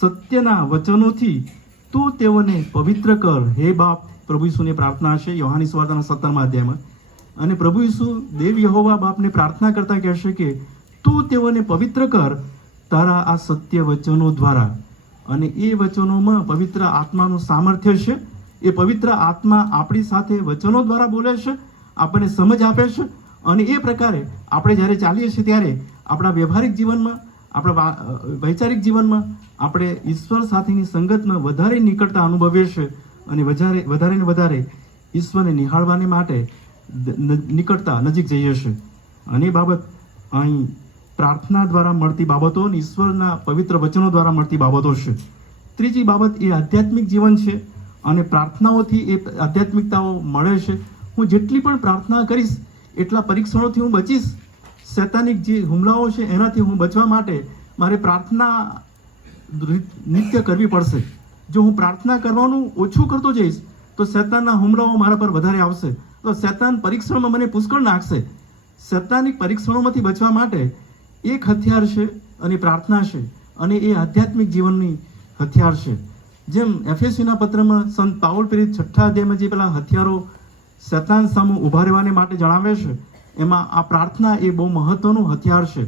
સત્યના વચનોથી તું તેઓને પવિત્ર કર, હે બાપ. પ્રભુ ઈસુની પ્રાર્થના છે યોહાનની સુવાર્તાના 17મા અધ્યાયમાં. અને પ્રભુ ઈસુ દેવ યહોવા બાપને પ્રાર્થના કરતા કહેશે કે તું તેઓને પવિત્ર કર તારા આ સત્ય વચનો દ્વારા. અને એ વચનોમાં પવિત્ર આત્માનું સામર્થ્ય છે. એ પવિત્ર આત્મા આપણી સાથે વચનો દ્વારા બોલે છે, આપણને સમજ આપે છે. અને એ પ્રકારે આપણે જ્યારે ચાલીએ છીએ ત્યારે આપણા વ્યવહારિક જીવનમાં, આપણા વૈચારિક જીવનમાં આપણે ઈશ્વર સાથેની સંગતમાં વધારે નિકટતા અનુભવીએ છીએ અને વધારે ને વધારે ઈશ્વરને નિહાળવાને માટે નિકટતા નજીક જઈએ છીએ. અને એ બાબત અહીં પ્રાર્થના દ્વારા મળતી બાબતો અને ઈશ્વરના પવિત્ર વચનો દ્વારા મળતી બાબતો છે. ત્રીજી બાબત એ આધ્યાત્મિક જીવન છે અને પ્રાર્થનાઓથી એ આધ્યાત્મિકતાઓ મળે છે. હું જેટલી પણ પ્રાર્થના કરીશ એટલા પરીક્ષણોથી હું બચીશ. શૈતાનિક જે હુમલાઓ છે એનાથી હું બચવા માટે મારે પ્રાર્થના નિત્ય કરવી પડશે. જો હું પ્રાર્થના કરવાનું ઓછું કરતો જઈશ તો શૈતાનના હુમલાઓ મારા પર વધારે આવશે. તો શૈતાન પરીક્ષણમાં મને પુષ્કળ નાખશે. શૈતાનિક પરીક્ષણોમાંથી બચવા માટે એક હથિયાર છે અને પ્રાર્થના છે, અને એ આધ્યાત્મિક જીવનની હથિયાર છે. જેમ એફએસયુના પત્રમાં સંત પાઉલ પ્રેરિત 6 અધ્યાયમાં જે પેલા હથિયારો શૈતાન સામે ઊભા રહેવાને માટે જણાવે છે, એમાં આ પ્રાર્થના એ બહુ મહત્વનું હથિયાર છે.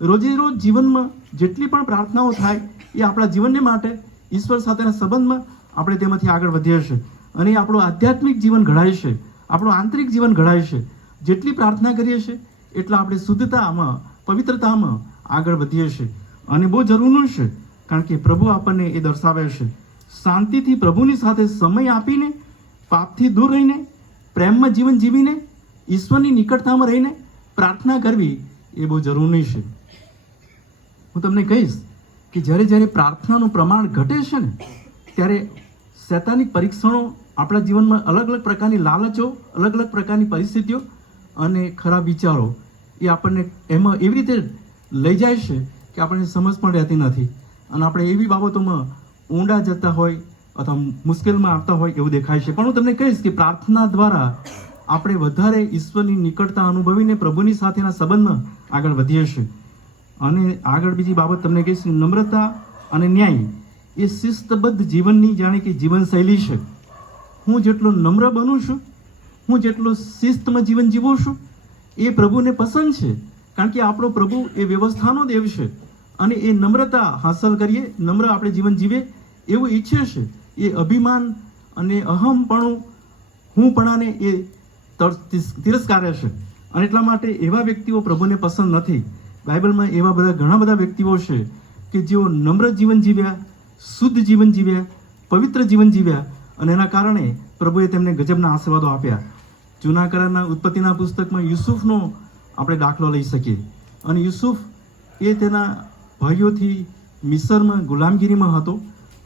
રોજે રોજ જીવનમાં જેટલી પણ પ્રાર્થનાઓ થાય એ આપણા જીવનને માટે ઈશ્વર સાથેના સંબંધમાં આપણે તેમાંથી આગળ વધીએ છીએ અને આપણું આધ્યાત્મિક જીવન ઘડાય છે, આપણું આંતરિક જીવન ઘડાય છે. જેટલી પ્રાર્થના કરીએ છીએ એટલા આપણે શુદ્ધતામાં, પવિત્રતામાં આગળ વધીએ છીએ. અને બહુ જરૂરનું છે, કારણ કે પ્રભુ આપણને એ દર્શાવે છે. શાંતિથી પ્રભુની સાથે સમય આપીને, પાપથી દૂર રહીને, પ્રેમમાં જીવન જીવીને, ઈશ્વરની નિકટતામાં રહીને પ્રાર્થના કરવી એ બહુ જરૂરી છે. હું તમને કહીશ કે જ્યારે પ્રાર્થનાનું પ્રમાણ ઘટે છે ને, ત્યારે શૈતાનિક પરીક્ષણો આપણા જીવનમાં અલગ અલગ પ્રકારની લાલચો, અલગ અલગ પ્રકારની પરિસ્થિતિઓ અને ખરાબ વિચારો એ આપણને એમાં એવી રીતે લઈ જાય છે કે આપણને સમજ પણ રહેતી નથી અને આપણે એવી બાબતોમાં ઊંડા જતા હોય અથવા મુશ્કેલમાં આવતા હોય એવું દેખાય છે. પણ હું તમને કહીશ કે પ્રાર્થના દ્વારા આપણે વધારે ઈશ્વરની નિકટતા અનુભવીને પ્રભુની સાથેના સંબંધમાં આગળ વધીએ છીએ. અને આગળ બીજી બાબત તમને કહીશ, નમ્રતા અને ન્યાય એ શિસ્તબદ્ધ જીવનની જાણે કે જીવનશૈલી છે. હું જેટલો નમ્ર બનું છું, હું જેટલો શિસ્તમાં જીવન જીવું છું, એ પ્રભુને પસંદ છે. કારણ કે આપણો પ્રભુ એ વ્યવસ્થાનો દેવ છે અને એ નમ્રતા હાંસલ કરીએ, નમ્ર આપણે જીવન જીવે એવું ઈચ્છે છે. એ અભિમાન અને અહમપણું, હુંપણાને એ તિરસ્કારે છે અને એટલા માટે એવા વ્યક્તિઓ પ્રભુને પસંદ નથી. બાઇબલમાં એવા ઘણા બધા વ્યક્તિઓ છે કે જેઓ નમ્ર જીવન જીવ્યા, શુદ્ધ જીવન જીવ્યા, પવિત્ર જીવન જીવ્યા અને એના કારણે પ્રભુએ તેમને ગજબના આશીર્વાદો આપ્યા. જૂના કરારના ઉત્પત્તિના પુસ્તકમાં યુસુફનો આપણે દાખલો લઈ શકીએ. અને યુસુફ એ તેના ભાઈઓથી મિસરમાં ગુલામગીરીમાં હતો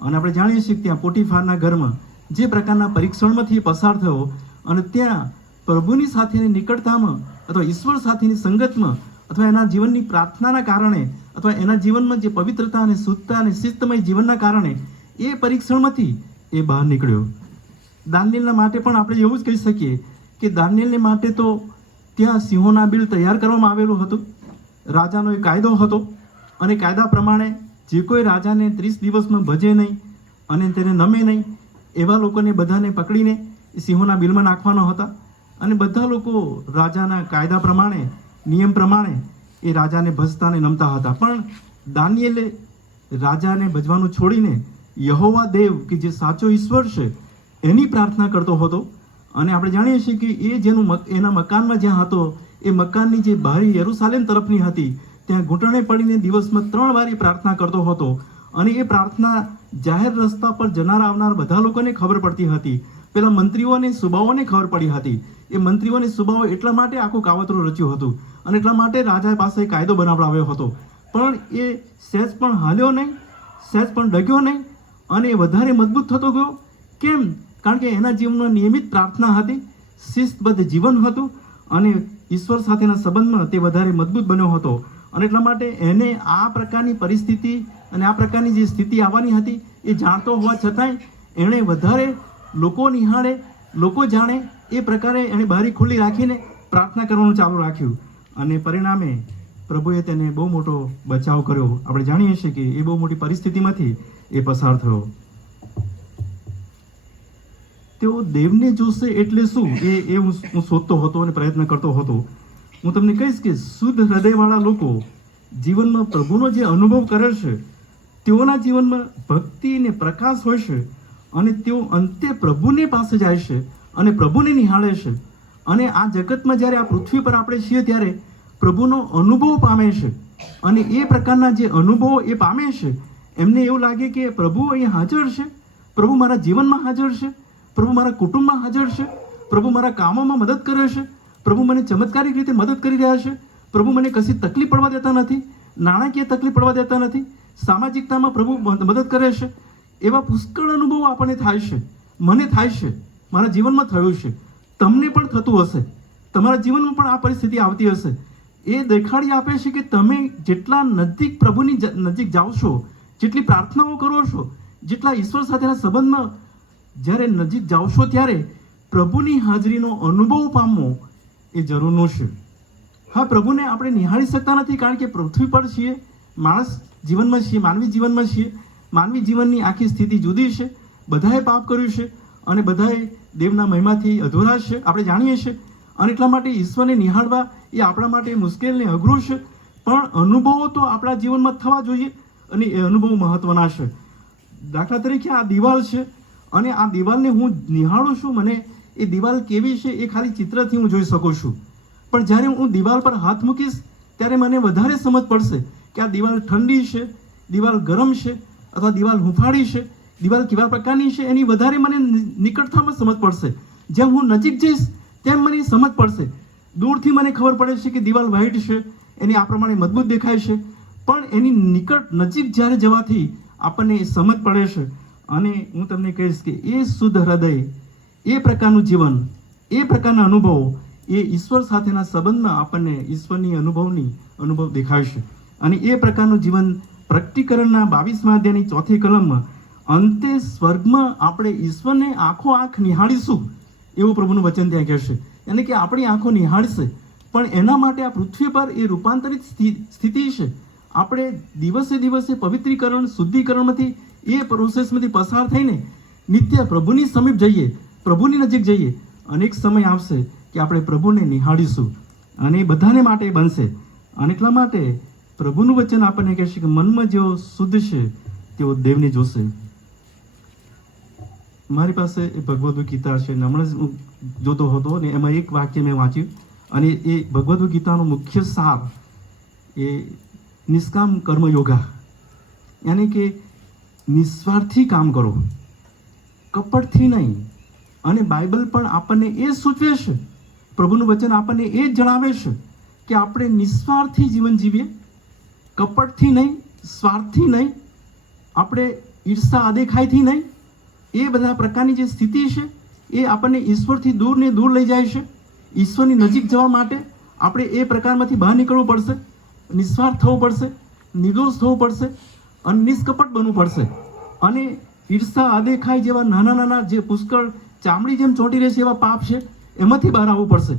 અને આપણે જાણીએ છીએ કે ત્યાં પોટીફારના ઘરમાં જે પ્રકારના પરીક્ષણમાંથી પસાર થયો અને ત્યાં પ્રભુની સાથેની નિકટતામાં અથવા ઈશ્વર સાથેની સંગતમાં અથવા એના જીવનની પ્રાર્થનાના કારણે અથવા એના જીવનમાં જે પવિત્રતા અને શુદ્ધતા અને શિસ્તમય જીવનના કારણે એ પરીક્ષણમાંથી એ બહાર નીકળ્યો. દાનિયેલના માટે પણ આપણે એવું જ કહી શકીએ કે દાનિયેલને માટે તો ત્યાં સિંહોના બિલ તૈયાર કરવામાં આવેલું હતું. રાજાનો એક કાયદો હતો અને કાયદા પ્રમાણે જે કોઈ રાજાને 30 દિવસમાં ભજે નહીં અને તેને નમે નહીં એવા લોકોને બધાને પકડીને એ સિંહોના બિલમાં નાખવાના હતા. અને બધા લોકો રાજાના કાયદા પ્રમાણે, નિયમ પ્રમાણે એ રાજાને ભજતા અને નમતા હતા. પણ દાનિયેલે રાજાને ભજવાનું છોડીને યહોવા દેવ કે જે સાચો ઈશ્વર છે એની પ્રાર્થના કરતો હતો. અને આપણે જાણીએ છીએ કે એ જેનું એના મકાનમાં જ્યાં હતો એ મકાનની જે બારી યરુસાલેમ તરફની હતી ત્યાં ઘૂંટણે પડીને દિવસમાં 3 વાર એ પ્રાર્થના કરતો હતો. અને એ પ્રાર્થના જાહેર રસ્તા પર જનાર આવનાર બધા લોકોને ખબર પડતી હતી. પેલા મંત્રીઓ અને સુબાઓને ખબર પડી હતી. એ મંત્રીઓ અને સુબાઓ એટલા માટે આખું કાવતરું રચ્યું હતું અને એટલા માટે રાજા પાસે કાયદો બનાવડાવ્યો હતો. પણ એ સહેજ પણ હાલ્યો નહીં, સહેજ પણ ડગ્યો નહીં અને એ વધારે મજબૂત થતો ગયો. કેમ? કારણ કે એના જીવનમાં નિયમિત પ્રાર્થના હતી, શિસ્તબદ્ધ જીવન હતું અને ઈશ્વર સાથેના સંબંધમાં તે વધારે મજબૂત બન્યો હતો. અને એટલા માટે એને આ પ્રકારની પરિસ્થિતિ અને આ પ્રકારની જે સ્થિતિ આવવાની હતી એ જાણતો હોવા છતાંય એણે વધારે લોકો નિહાળે, લોકો જાણે એ પ્રકારે એણે બારી ખુલ્લી રાખીને પ્રાર્થના કરવાનું ચાલુ રાખ્યું. અને પરિણામે પ્રભુએ તેને બહુ મોટો બચાવ કર્યો. આપણે જાણીએ છીએ કે એ બહુ મોટી પરિસ્થિતિમાંથી એ પસાર થયો. તેઓ દેવને જોશે એટલે શું એ હું શોધતો હતો અને પ્રયત્ન કરતો હતો. હું તમને કહીશ કે શુદ્ધ હૃદયવાળા લોકો જીવનમાં પ્રભુનો જે અનુભવ કરે છે તેઓના જીવનમાં ભક્તિ અને પ્રકાશ હોય છે અને તેઓ અંતે પ્રભુને પાસે જાય છે અને પ્રભુને નિહાળે છે. અને આ જગતમાં જ્યારે આ પૃથ્વી પર આપણે છીએ ત્યારે પ્રભુનો અનુભવ પામે છે અને એ પ્રકારના જે અનુભવો એ પામે છે એમને એવું લાગે કે પ્રભુ અહીં હાજર છે, પ્રભુ મારા જીવનમાં હાજર છે પ્રભુ મારા કુટુંબમાં હાજર છે, પ્રભુ મારા કામોમાં મદદ કરે છે, પ્રભુ મને ચમત્કારિક રીતે મદદ કરી રહ્યા છે, પ્રભુ મને કશી તકલીફ પડવા દેતા નથી, નાણાકીય તકલીફ પડવા દેતા નથી, સામાજિકતામાં પ્રભુ મદદ કરે છે. એવા પુષ્કળ અનુભવો આપણને થાય છે, મને થાય છે, મારા જીવનમાં થયું છે, તમને પણ થતું હશે, તમારા જીવનમાં પણ આ પરિસ્થિતિ આવતી હશે. એ દેખાડી આપે છે કે તમે જેટલા નજીક પ્રભુની નજીક જાઓ છો, જેટલી પ્રાર્થનાઓ કરો છો, જેટલા ઈશ્વર સાથેના સંબંધમાં જ્યારે નજીક જાઓ છો, ત્યારે પ્રભુની હાજરીનો અનુભવ પામવો એ જરૂરનું છે. હા, પ્રભુને આપણે નિહાળી શકતા નથી, કારણ કે પૃથ્વી પર છીએ, માણસ જીવનમાં છીએ, માનવી જીવનમાં છીએ. માનવી જીવનની આખી સ્થિતિ જુદી છે. બધાએ પાપ કર્યું છે અને બધાએ દેવના મહિમાથી અધૂરા છે, આપણે જાણીએ છીએ. અને એટલા માટે ઈશ્વરને નિહાળવા એ આપણા માટે મુશ્કેલ ને અઘરું છે. પણ અનુભવો તો આપણા જીવનમાં થવા જોઈએ અને એ અનુભવો મહત્વના છે. દાખલા તરીકે આ દિવાલ છે અને આ દિવાલને હું નિહાળું છું, મને એ દિવાલ કેવી છે એ ખાલી ચિત્રથી હું જોઈ શકું છું. પણ જ્યારે હું દિવાલ પર હાથ મૂકીશ ત્યારે મને વધારે સમજ પડશે કે આ દિવાલ ઠંડી છે, દિવાલ ગરમ છે, અથવા દિવાલ હુંફાળી છે, દિવાલ કેવા પ્રકારની છે, એની વધારે મને નિકટતામાં સમજ પડશે. જેમ હું નજીક જઈશ તેમ મને સમજ પડશે. દૂરથી મને ખબર પડે છે કે દિવાલ વ્હાઈટ છે, એની આ પ્રમાણે મજબૂત દેખાય છે, પણ એની નજીક જ્યારે જવાથી આપણને સમજ પડે છે. અને હું તમને કહીશ કે એ શુદ્ધ હૃદય, એ પ્રકારનું જીવન, એ પ્રકારના અનુભવો એ ઈશ્વર સાથેના સંબંધમાં આપણને ઈશ્વરની અનુભવ દેખાય છે. અને એ પ્રકારનું જીવન પ્રકટીકરણના 22મા અધ્યાયની 4થી કલમમાં અંતે સ્વર્ગમાં આપણે ઈશ્વરને આંખો આંખ નિહાળીશું એવું પ્રભુનું વચન ત્યાં કહેશે. એટલે કે આપણી આંખો નિહાળશે, પણ એના માટે આ પૃથ્વી પર એ રૂપાંતરિત સ્થિતિ છે. આપણે દિવસે દિવસે પવિત્રીકરણ, શુદ્ધિકરણમાંથી, એ પ્રોસેસમાંથી પસાર થઈને નિત્ય પ્રભુની સમીપ જઈએ, પ્રભુની નજીક જઈએ. અનેક સમય આવશે કે આપણે પ્રભુને નિહાળીશું અને એ બધાને માટે બનશે. અને એટલા માટે પ્રભુનું વચન આપણને કહેશે કે મનમાં જેઓ શુદ્ધ છે તેઓ દેવને જોશે. મારી પાસે એ ભગવદ્ ગીતા છે, હમણાં જ હું જોતો હતો અને એમાં એક વાક્ય મેં વાંચ્યું, અને એ ભગવદ્ ગીતાનો મુખ્ય સાર એ નિષ્કામ કર્મ યોગા, યાની કે નિસ્વાર્થી કામ કરો, કપટથી નહીં. અને બાઇબલ પણ આપણને એ સૂચવે છે, પ્રભુનું વચન આપણને એ જ જણાવે છે કે આપણે નિસ્વાર્થી જીવન જીવીએ, કપટથી નહીં, સ્વાર્થથી નહીં, આપણે ઈર્ષા અદેખાઈથી નહીં. એ બધા પ્રકારની જે સ્થિતિ છે એ આપણને ઈશ્વરથી દૂર ને દૂર લઈ જાય છે. ઈશ્વરની નજીક જવા માટે આપણે એ પ્રકારમાંથી બહાર નીકળવું પડશે, નિસ્વાર્થ થવું પડશે, નિર્દોષ થવું પડશે અને નિષ્કપટ બનવું પડશે. અને ઈર્ષા અદેખાઈ જેવા નાના નાના જે પુષ્કળ ચામડી જેમ ચોંટી રહે છે એવા પાપ છે, એમાંથી બહાર આવવું પડશે.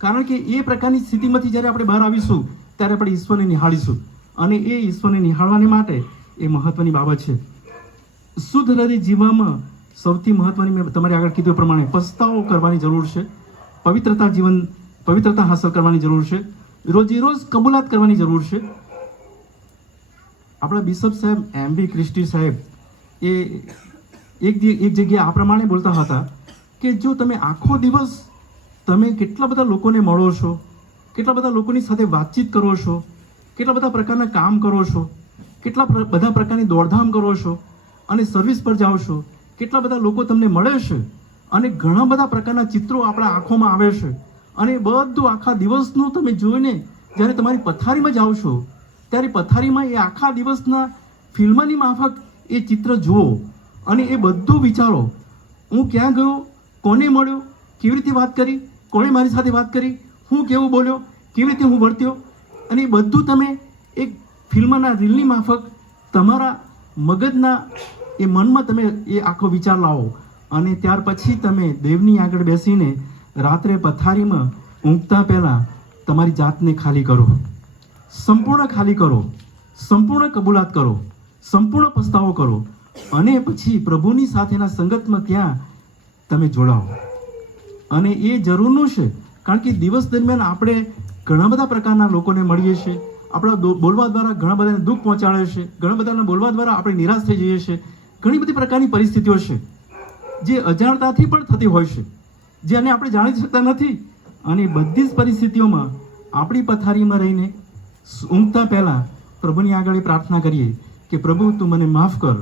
કારણ કે એ પ્રકારની સ્થિતિમાંથી જ્યારે આપણે બહાર આવીશું ત્યારે આપણે ઈશ્વરને નિહાળીશું. અને એ ઈશ્વરને નિહાળવાની માટે એ મહત્વની બાબત છે. શુદ્ધ હૃદય જીવવામાં સૌથી મહત્વની, મેં તમારી આગળ કીધું પ્રમાણે, પસ્તાવો કરવાની જરૂર છે, પવિત્રતા હાંસલ કરવાની જરૂર છે, રોજે રોજ કબૂલાત કરવાની જરૂર છે. આપણા બિશપ સાહેબ MB ક્રિસ્ટી સાહેબ એ એક જગ્યાએ આ પ્રમાણે બોલતા હતા કે જો તમે આખો દિવસ તમે કેટલા બધા લોકોને મળો છો, કેટલા બધા લોકોની સાથે વાતચીત કરો છો, કેટલા બધા પ્રકારના કામ કરો છો, કેટલા બધા પ્રકારની દોડધામ કરો છો અને સર્વિસ પર જાઓ છો, કેટલા બધા લોકો તમને મળે છે અને ઘણા બધા પ્રકારના ચિત્રો આપણા આંખોમાં આવે છે. અને બધું આખા દિવસનું તમે જોઈને જ્યારે તમારી પથારીમાં જાઓ છો ત્યારે પથારીમાં એ આખા દિવસના ફિલ્મની માફક એ ચિત્ર જુઓ અને એ બધું વિચારો, હું ક્યાં ગયો, કોને મળ્યો, કેવી રીતે વાત કરી, કોણે મારી સાથે વાત કરી, હું કેવું બોલ્યો, કેવી રીતે હું વર્ત્યો. અને એ બધું તમે એક ફિલ્મના રીલની માફક તમારા મગજના એ મનમાં તમે એ આખો વિચાર લાવો. અને ત્યાર પછી તમે દેવની આગળ બેસીને રાત્રે પથારીમાં ઊંઘતા પહેલાં તમારી જાતને ખાલી કરો, સંપૂર્ણ ખાલી કરો, સંપૂર્ણ કબૂલાત કરો, સંપૂર્ણ પસ્તાવો કરો અને પછી પ્રભુની સાથેના સંગતમાં ત્યાં તમે જોડાઓ. અને એ જરૂરનું છે, કારણ કે દિવસ દરમિયાન આપણે ઘણા બધા પ્રકારના લોકોને મળીએ છીએ, આપણા બોલવા દ્વારા ઘણા બધાને દુઃખ પહોંચાડે છે, ઘણા બધાના બોલવા દ્વારા આપણે નિરાશ થઈ જઈએ છીએ. ઘણી બધી પ્રકારની પરિસ્થિતિઓ છે જે અજાણતાથી પણ થતી હોય છે, જેને આપણે જાણી શકતા નથી. અને બધી જ પરિસ્થિતિઓમાં આપણી પથારીમાં રહીને ઊંઘતા પહેલાં પ્રભુની આગળ પ્રાર્થના કરીએ કે પ્રભુ તું મને માફ કર,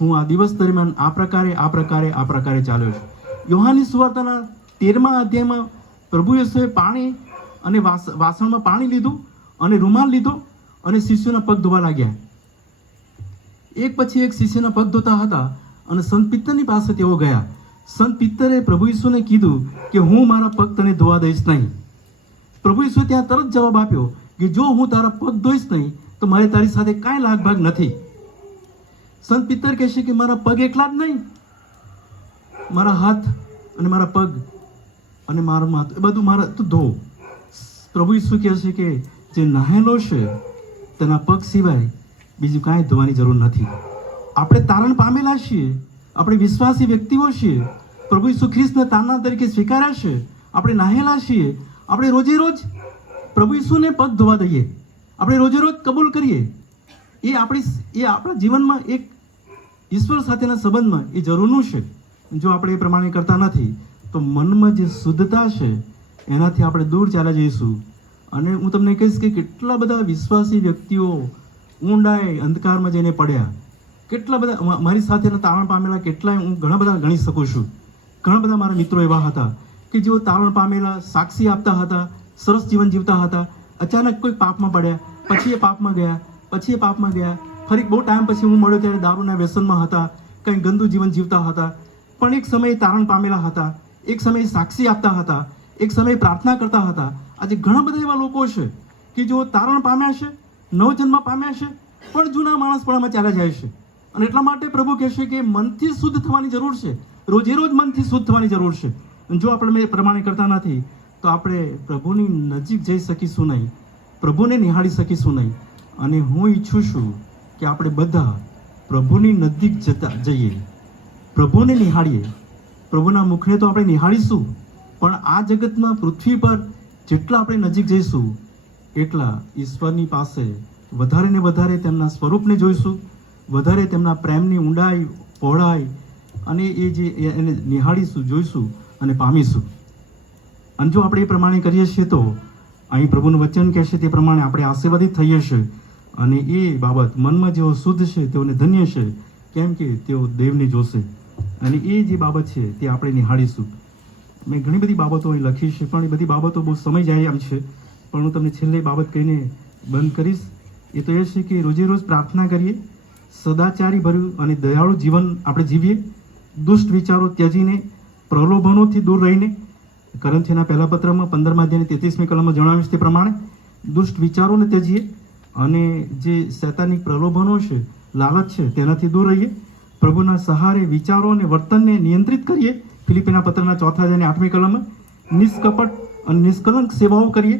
હું આ દિવસ દરમિયાન આ પ્રકારે ચાલ્યો છું. યોહાનની સુવાર્તાના 13મા અધ્યાયમાં પ્રભુ યેસુએ પાણી અને વાસણમાં પાણી લીધું અને રૂમાલ લીધો અને શિષ્યોના પગ ધોવા લાગ્યા. એક પછી એક શિષ્યના પગ ધોતા હતા અને સંત પિત્તરની પાસે તેઓ ગયા. સંત પિત્તરે પ્રભુ ઈસુને કીધું કે હું મારા પગ તને ધોવા દઈશ નહીં. પ્રભુ ઈસુએ ત્યાં તરત જવાબ આપ્યો કે જો હું તારા પગ ધોઈશ નહીં તો મારે તારી સાથે કાંઈ લાગભાગ નથી. સંત પિત્તર કહેશે કે મારા પગ એકલા જ નહીં, મારા હાથ અને મારા પગ અને મારું માથું એ બધું મારા તું ધો. પ્રભુ ઈસુ કહે છે કે જે નહાયેલો છે તેના પગ સિવાય બીજું કાંઈ ધોવાની જરૂર નથી. આપણે તારણ પામેલા છીએ, આપણે વિશ્વાસી વ્યક્તિઓ છીએ, પ્રભુ ઈસુ ખ્રિસ્તને તારણા તરીકે સ્વીકાર્યા છે, આપણે નહાયેલા છીએ. આપણે રોજે રોજ પ્રભુ ઈસુને પગ ધોવા દઈએ, આપણે રોજે રોજ કબૂલ કરીએ. એ આપણા જીવનમાં એક ઈશ્વર સાથેના સંબંધમાં એ જરૂરનું છે. જો આપણે એ પ્રમાણે કરતા નથી તો મનમાં જે શુદ્ધતા છે એનાથી આપણે દૂર ચાલ્યા જઈશું. અને હું તમને કહીશ કે કેટલા બધા વિશ્વાસી વ્યક્તિઓ ઊંડાઈ અંધકારમાં જઈને પડ્યા. કેટલા બધા મારી સાથેના તારણ પામેલા કેટલાય હું ઘણા બધા ગણી શકું છું. ઘણા બધા મારા મિત્રો એવા હતા કે જેઓ તારણ પામેલા, સાક્ષી આપતા હતા, સરસ જીવન જીવતા હતા. અચાનક કોઈ પાપમાં પડ્યા, પછી એ પાપમાં ગયા, પછી એ પાપમાં ગયા. ફરી બહુ ટાઈમ પછી હું મળ્યો ત્યારે દારૂના વ્યસનમાં હતા, કંઈ ગંદુ જીવન જીવતા હતા. પણ એક સમયે તારણ પામેલા હતા, એક સમયે સાક્ષી આપતા હતા, એક સમયે પ્રાર્થના કરતા હતા. આજે ઘણા બધા એવા લોકો છે કે જેઓ તારણ પામ્યા છે, નવજન્મ પામ્યા છે, પણ જૂના માણસપણામાં ચાલ્યા જાય છે. અને એટલા માટે પ્રભુ કહેશે કે મનથી શુદ્ધ થવાની જરૂર છે, રોજે રોજ મનથી શુદ્ધ થવાની જરૂર છે. જો આપણે એ પ્રમાણે કરતા નથી તો આપણે પ્રભુની નજીક જઈ શકીશું નહીં, પ્રભુને નિહાળી શકીશું નહીં. અને હું ઈચ્છું છું કે આપણે બધા પ્રભુની નજીક જઈએ, પ્રભુને નિહાળીએ. પ્રભુના મુખને તો આપણે નિહાળીશું, પણ આ જગતમાં પૃથ્વી પર જેટલા આપણે નજીક જઈશું એટલા ઈશ્વરની પાસે વધારે ને વધારે તેમના સ્વરૂપને જોઈશું, વધારે તેમના પ્રેમની ઊંડાઈ, પહોળાઈ અને એ જે એને નિહાળીશું, જોઈશું અને પામીશું. અને જો આપણે એ પ્રમાણે કરીએ છીએ તો અહીં પ્રભુનું વચન કહેશે તે પ્રમાણે આપણે આશીર્વાદિત થઈએ છીએ. અને એ બાબત મનમાં જેઓ શુદ્ધ છે તેઓને ધન્ય છે, કેમ કે તેઓ દેવને જોશે. અને એ જે બાબત છે તે આપણે નિહાળીશું. મેં ઘણી બધી બાબતો અહીં લખી છે, પણ એ બધી બાબતો બહુ સમય જાય એમ છે. પણ હું તમને છેલ્લે બાબત કહીને બંધ કરીશ. એ તો એ છે કે રોજે રોજ પ્રાર્થના કરીએ, સદાચારી ભર્યું અને દયાળુ જીવન આપણે જીવીએ, દુષ્ટ વિચારો ત્યજીને, પ્રલોભનોથી દૂર રહીને. કરંથીના પહેલા પત્રમાં 15મા અધ્યાયની 33મી કલમમાં જણાવ્યું છે તે પ્રમાણે દુષ્ટ વિચારોને ત્યજીએ અને જે શૈતાનિક પ્રલોભનો છે, લાલચ છે, તેનાથી દૂર રહીએ. પ્રભુના સહારે વિચારો અને વર્તનને નિયંત્રિત કરીએ. ફિલિપીના પત્રના 4 અધ્યાયની 8મી કલમમાં નિષ્કપટ અને નિષ્કલંક સેવાઓ કરીએ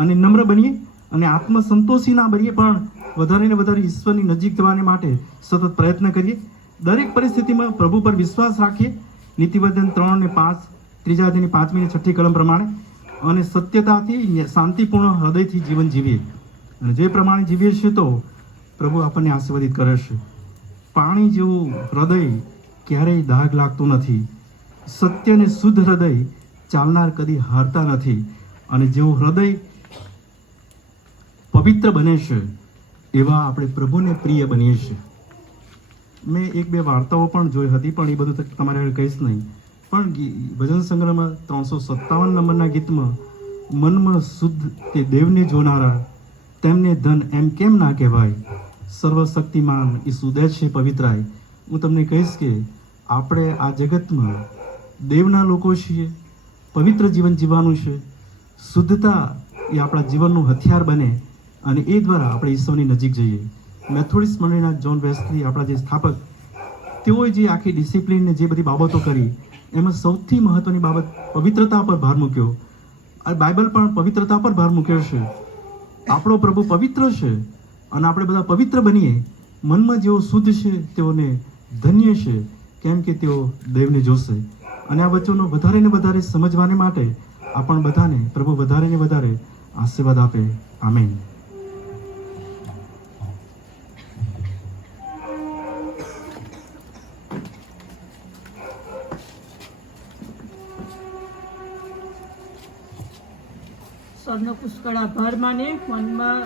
અને નમ્ર બનીએ અને આત્મસંતોષી ના બનીએ, પણ વધારે ને વધારે ઈશ્વરની નજીક જવાને માટે સતત પ્રયત્ન કરીએ. દરેક પરિસ્થિતિમાં પ્રભુ પર વિશ્વાસ રાખીએ. નીતિવચન 3 અને 5, 3 અધ્યાયની 5મી અને 6ઠી કલમ પ્રમાણે. અને સત્યતાથી, શાંતિપૂર્ણ હૃદયથી જીવન જીવીએ. અને જે પ્રમાણે જીવીએ છીએ તો પ્રભુ આપણને આશીર્વાદિત કરે છે. પાણી જેવું હૃદય ક્યારેય દાગ લાગતું નથી. સત્ય અને શુદ્ધ હૃદય ચાલનાર કદી હારતા નથી. અને જેવું હૃદય પવિત્ર બને છે એવા આપણે પ્રભુને પ્રિય બનીએ છીએ. મેં 1-2 વાર્તાઓ પણ જોઈ હતી, પણ એ બધું તમારે આગળ કહીશ નહીં. પણ ભજન સંગ્રહમાં 357 નંબરના ગીતમાં મનમાં શુદ્ધ તે દેવને જોનારા તેમને ધન એમ કેમ ના કહેવાય, સર્વશક્તિમાન ઈસુ દે છે પવિત્રાય. હું તમને કહીશ કે આપણે આ જગતમાં દેવના લોકો છીએ, પવિત્ર જીવન જીવવાનું છે. શુદ્ધતા એ આપણા જીવનનું હથિયાર બને અને એ દ્વારા આપણે ઈશ્વરની નજીક જઈએ. મેથોડિસ્ટ મંડળીના જ્હોન વેસ્લી, આપણા જે સ્થાપક, તેઓએ જે આખી ડિસિપ્લિન ને જે બધી બાબતો કરી એમાં સૌથી મહત્વની બાબત પવિત્રતા પર ભાર મૂક્યો. આ બાઇબલ પણ પવિત્રતા પર ભાર મૂક્યો છે. આપણો પ્રભુ પવિત્ર છે અને આપણે બધા પવિત્ર બનીએ. મનમાં જેઓ શુદ્ધ છે તેઓને ધન્ય છે, કેમ કે તેઓ દેવને જોશે. અને આ વચનો વધારે ને વધારે સમજવાને માટે આપણ બધાને પ્રભુ વધારે ને વધારે આશીર્વાદ આપે. આમેન. સરનો પુષ્કળ આભાર માને, મનમાં